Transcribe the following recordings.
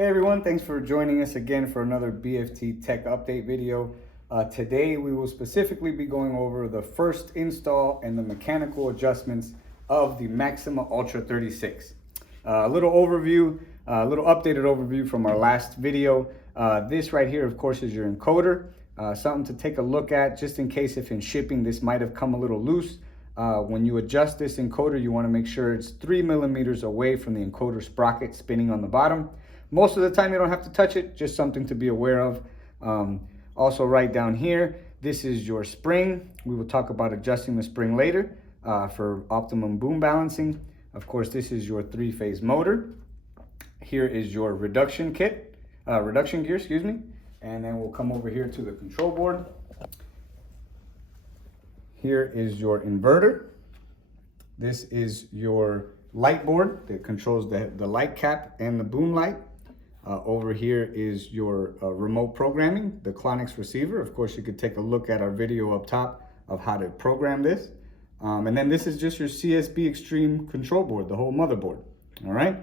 Hey everyone, thanks for joining us again for another BFT Tech Update video. Today we will specifically be going over the first install and the mechanical adjustments of the Maxima Ultra 36. A little overview, a little updated overview from our last video. This right here, of course, is your encoder. Something to take a look at just in case if in shipping this might have come a little loose. When you adjust this encoder, you want to make sure it's 3 millimeters away from the encoder sprocket spinning on the bottom. Most of the time you don't have to touch it, just something to be aware of. Also right down here, this is your spring. We will talk about adjusting the spring later for optimum boom balancing. Of course, this is your 3-phase motor. Here is your reduction gear, excuse me. And then we'll come over here to the control board. Here is your inverter. This is your light board that controls the light cap and the boom light. Over here is your remote programming, the Clonix receiver. Of course, you could take a look at our video up top of how to program this. And then this is just your CSB Extreme control board, the whole motherboard. All right.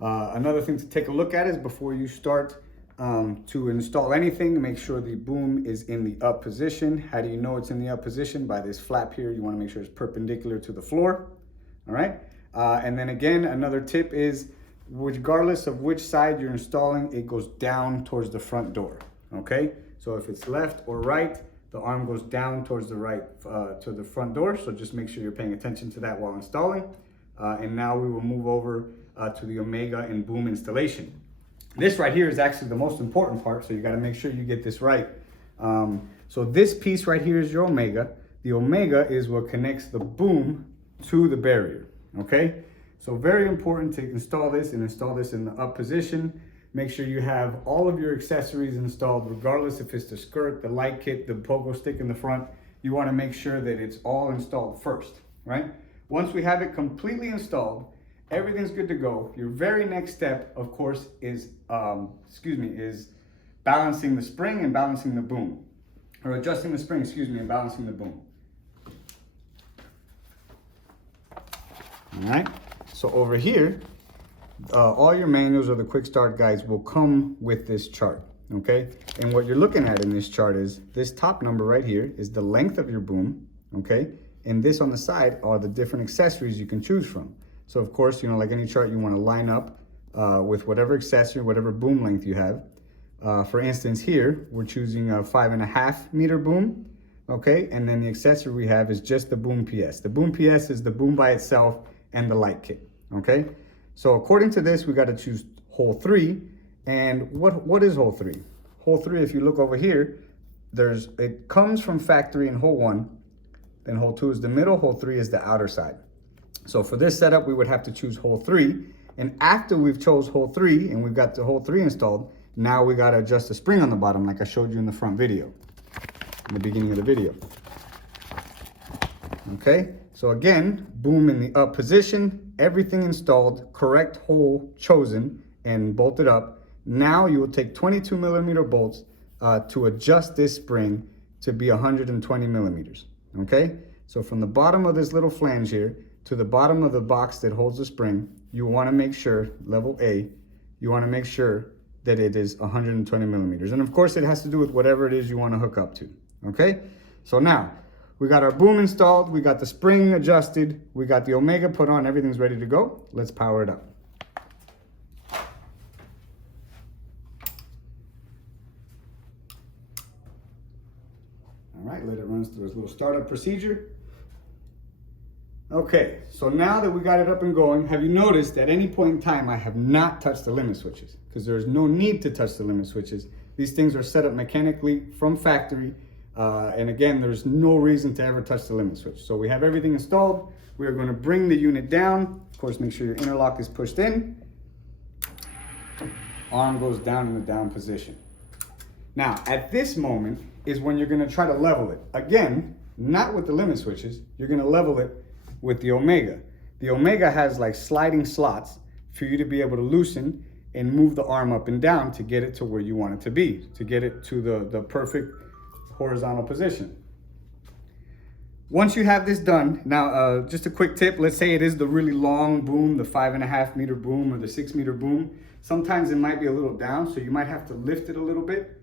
Another thing to take a look at is before you start to install anything, make sure the boom is in the up position. How do you know it's in the up position? By this flap here, you want to make sure it's perpendicular to the floor. All right. And then again, another tip is, regardless of which side you're installing, it goes down towards the front door. Okay, so if it's left or right, the arm goes down towards the right to the front door. So just make sure you're paying attention to that while installing. And now we will move over to the Omega and boom installation. This right here is actually the most important part, so you got to make sure you get this right. So this piece right here is your Omega. The Omega is what connects the boom to the barrier. Okay. So very important to install this and install this in the up position. Make sure you have all of your accessories installed, regardless if it's the skirt, the light kit, the pogo stick in the front. You want to make sure that it's all installed first, right? Once we have it completely installed, everything's good to go. Your very next step, of course, is balancing the spring and balancing the boom, or adjusting the spring, and balancing the boom. All right. So over here, all your manuals or the quick start guides will come with this chart, okay? And what you're looking at in this chart is this top number right here is the length of your boom, okay? And this on the side are the different accessories you can choose from. So of course, you know, like any chart, you want to line up with whatever accessory, whatever boom length you have. For instance, here, we're choosing a 5.5 meter boom, okay? And then the accessory we have is just the boom PS. The boom PS is the boom by itself and the light kit, okay? So according to this, we got to choose hole 3. And what is hole 3? Hole 3, if you look over here, it comes from factory in hole 1, then hole 2 is the middle, hole 3 is the outer side. So for this setup, we would have to choose hole 3. And after we've chose hole 3 and we've got the hole 3 installed, now we got to adjust the spring on the bottom like I showed you in the front video, in the beginning of the video. Okay, so again, boom in the up position, everything installed, correct hole chosen and bolted up. Now you will take 22 millimeter bolts to adjust this spring to be 120 millimeters. Okay, so from the bottom of this little flange here to the bottom of the box that holds the spring, you want to make sure, level A, you want to make sure that it is 120 millimeters. And of course, it has to do with whatever it is you want to hook up to. Okay, so now, we got our boom installed, we got the spring adjusted, we got the Omega put on, everything's ready to go. Let's power it up. All right, let it run through its little startup procedure. Okay, so now that we got it up and going, have you noticed at any point in time I have not touched the limit switches? Because there's no need to touch the limit switches. These things are set up mechanically from factory. And again, there's no reason to ever touch the limit switch. So we have everything installed. We are going to bring the unit down. Of course, make sure your interlock is pushed in. Arm goes down in the down position. Now, at this moment is when you're going to try to level it. Again, not with the limit switches. You're going to level it with the Omega. The Omega has like sliding slots for you to be able to loosen and move the arm up and down to get it to where you want it to be, to get it to the perfect horizontal position. Once you have this done, now just a quick tip, let's say it is the really long boom, the 5.5 meter boom or the 6 meter boom. sometimes it might be a little down, so you might have to lift it a little bit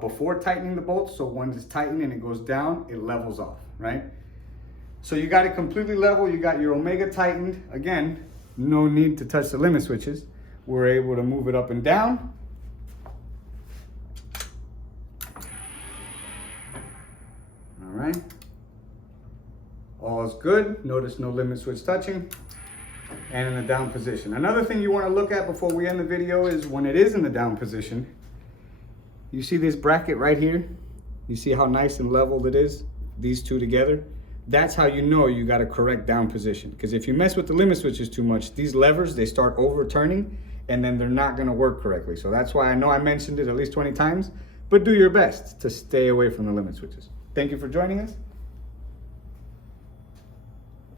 before tightening the bolts. So when it's tightened and it goes down, it levels off, right? So you got it completely level. You got your omega tightened. Again, no need to touch the limit switches. We're able to move it up and down. All right. All is good. Notice no limit switch touching. And in the down position. Another thing you want to look at before we end the video is when it is in the down position, you see this bracket right here? You see how nice and level it is? These two together? That's how you know you got a correct down position. Because if you mess with the limit switches too much, these levers, they start overturning and then they're not going to work correctly. So that's why I know I mentioned it at least 20 times, but do your best to stay away from the limit switches. Thank you for joining us.